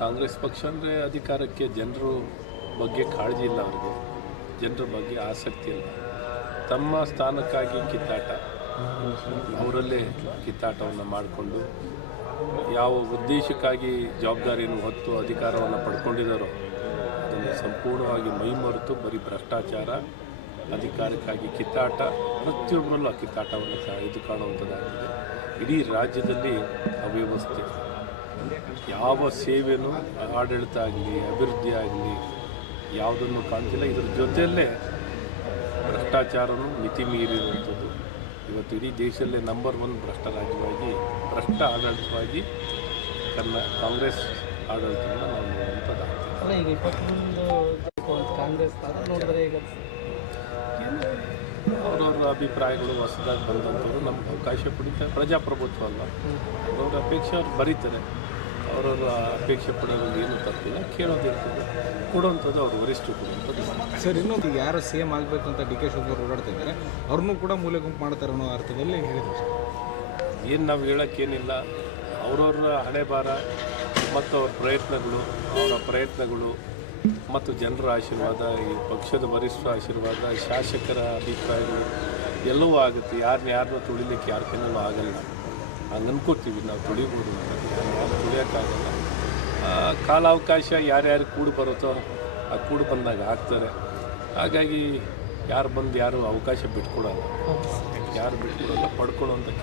ಕಾಂಗ್ರೆಸ್ ಪಕ್ಷ ಅಂದರೆ ಅಧಿಕಾರಕ್ಕೆ ಜನರ ಬಗ್ಗೆ ಕಾಳಜಿ ಇಲ್ಲ, ಅವರಿಗೆ ಜನರ ಬಗ್ಗೆ ಆಸಕ್ತಿ ಇಲ್ಲ. ತಮ್ಮ ಸ್ಥಾನಕ್ಕಾಗಿ ಕಿತ್ತಾಟ, ಅವರಲ್ಲೇ ಕಿತ್ತಾಟವನ್ನು ಮಾಡಿಕೊಂಡು ಯಾವ ಉದ್ದೇಶಕ್ಕಾಗಿ ಜವಾಬ್ದಾರಿಯನ್ನು ಹೊತ್ತು ಅಧಿಕಾರವನ್ನು ಪಡ್ಕೊಂಡಿದ್ದಾರೋ ಅದನ್ನು ಸಂಪೂರ್ಣವಾಗಿ ಮೈಮರೆತು ಬರೀ ಭ್ರಷ್ಟಾಚಾರ, ಅಧಿಕಾರಕ್ಕಾಗಿ ಕಿತ್ತಾಟ, ಪ್ರತಿಯೊಬ್ಬರಲ್ಲೂ ಆ ಕಿತ್ತಾಟವನ್ನು ಇದು ಕಾಣುವಂಥದ್ದಾಗಿದೆ. ಇಡೀ ರಾಜ್ಯದಲ್ಲಿ ಅವ್ಯವಸ್ಥೆ, ಯಾವ ಸೇವೆಯೂ ಆಡಳಿತ ಆಗಲಿ ಅಭಿವೃದ್ಧಿ ಆಗಲಿ ಯಾವುದನ್ನು ಕಾಣ್ತಿಲ್ಲ. ಇದರ ಜೊತೆಯಲ್ಲೇ ಭ್ರಷ್ಟಾಚಾರನೂ ಮಿತಿ ಮೀರಿರುವಂಥದ್ದು. ಇವತ್ತು ಇಡೀ ದೇಶದಲ್ಲೇ ನಂಬರ್ 1 ಭ್ರಷ್ಟ ರಾಜ್ಯವಾಗಿ, ಭ್ರಷ್ಟ ಆಡಳಿತವಾಗಿ ಕಾಂಗ್ರೆಸ್ ಆಡಳಿತವನ್ನು ನಾವು ನೋಡುವಂಥದ್ದಾಗ್ತದೆ. ಈಗ 21 ಕಾಂಗ್ರೆಸ್ ನೋಡಿದ್ರೆ ಈಗ ಅವರವ್ರ ಅಭಿಪ್ರಾಯಗಳು ಹೊಸದಾಗಿ ಬಂದಂಥವ್ರು ನಮ್ಗೆ ಅವಕಾಶ ಪಡಿತಾರೆ. ಪ್ರಜಾಪ್ರಭುತ್ವ ಅಲ್ವಾ, ಅವ್ರವ್ರ ಅಪೇಕ್ಷೆ ಅವ್ರು ಬರೀತಾರೆ. ಅವರವ್ರ ಅಪೇಕ್ಷೆ ಪಡೋದ್ರಲ್ಲಿ ಏನೂ ತಪ್ಪಿಲ್ಲ, ಕೇಳೋದಿರ್ತದೆ, ಕೊಡುವಂಥದ್ದು ಅವ್ರು ವರಿಷ್ಠರು ಕೊಡುವಂಥದ್ದು. ಸರ್, ಇನ್ನೊಂದು ಯಾರು CM ಆಗಬೇಕು ಅಂತ DK ಶಿವಕುಮಾರ್ ಓಡಾಡ್ತಾ ಇದ್ದಾರೆ, ಅವ್ರನ್ನೂ ಕೂಡ ಮೂಲೆ ಗುಂಪು ಮಾಡ್ತಾರೆ ಅನ್ನೋ ಅರ್ಥದಲ್ಲಿ ಹೇಳಿದ್ರು ಸರ್. ಏನು ನಾವು ಹೇಳೋಕ್ಕೇನಿಲ್ಲ, ಅವ್ರವ್ರ ಹಣೆ ಬಾರ ಮತ್ತು ಅವ್ರ ಪ್ರಯತ್ನಗಳು ಮತ್ತು ಜನರ ಆಶೀರ್ವಾದ, ಈ ಪಕ್ಷದ ವರಿಷ್ಠರ ಆಶೀರ್ವಾದ, ಶಾಸಕರ ಅಭಿಪ್ರಾಯಗಳು ಎಲ್ಲವೂ ಆಗುತ್ತೆ. ಯಾರನ್ನೂ ತುಳಿಲಿಕ್ಕೆ ಯಾರ ಕೈನಲ್ಲೂ ಆಗಲ್ಲ. ಹಂಗೆ ಅನ್ಕೋತೀವಿ ನಾವು, ತುಳಿಬೋದು ಅಂತ, ಯಾರು ತುಳಿಯೋಕ್ಕಾಗಲ್ಲ. ಕಾಲಾವಕಾಶ ಯಾರ್ಯಾರು ಕೂಡು ಬರುತ್ತೋ ಆ ಕೂಡು ಬಂದಾಗ ಆಗ್ತಾರೆ. ಹಾಗಾಗಿ ಯಾರು ಅವಕಾಶ ಬಿಟ್ಕೊಡಲ್ಲ, ಪಡ್ಕೊಳ್ಳೋಂಥ